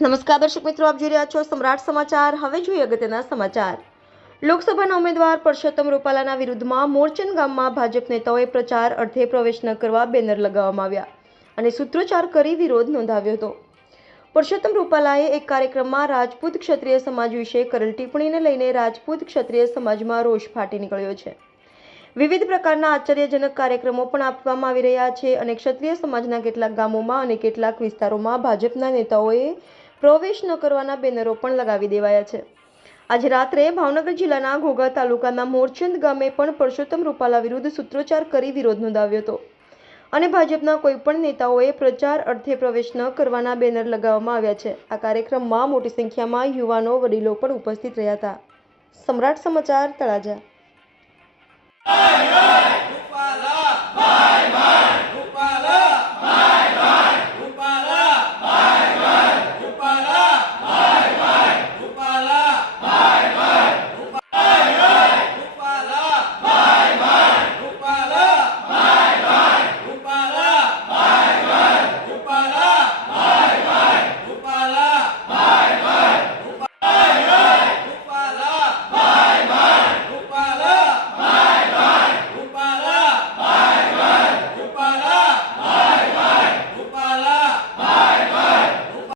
નમસ્કાર, દર્શક મિત્રો, આપ જોઈ રહ્યા છો સમ્રાટ સમાચાર. હવે જોઈએ અગત્યના સમાચાર. લોકસભાના ઉમેદવાર પરસોત્તમ રૂપાલાના વિરુદ્ધમાં મોરચંદ ગામમાં ભાજપ નેતાઓએ પ્રચાર અર્થે પ્રવેશ ન કરવા બેનર લગાવવામાં આવ્યા અને સૂત્રોચ્ચાર કરી વિરોધ નોંધાવ્યો હતો. પરસોત્તમ રૂપાલાએ એક કાર્યક્રમમાં રાજપૂત ક્ષત્રિય સમાજ વિશે કરેલ ટિપ્પણીને લઈને રાજપૂત ક્ષત્રિય સમાજમાં રોષ ફાટી નીકળ્યો છે. વિવિધ પ્રકારના આશ્ચર્યજનક કાર્યક્રમો પણ આપવામાં આવી રહ્યા છે અને ક્ષત્રિય સમાજના કેટલાક ગામોમાં અને કેટલાક વિસ્તારોમાં ભાજપના નેતાઓએ પ્રવેશ ન કરવાના બેનરો પણ લગાવી દેવાયા છે. આજે રાત્રે ભાવનગર જિલ્લાના ઘોઘા તાલુકાના મોરચંદ ગામે પણ પરસોત્તમ રૂપાલા વિરુદ્ધ સૂત્રોચ્ચાર કરી વિરોધ નોંધાવ્યો હતો. અને ભાજપના કોઈપણ નેતાઓએ પ્રચાર અર્થે પ્રવેશ ન કરવાના બેનર લગાવવામાં આવ્યા છે. આ કાર્યક્રમમાં મોટી સંખ્યામાં યુવાનો વડીલો પણ ઉપસ્થિત રહ્યા હતા. સમ્રાટ સમાચાર તળાજા.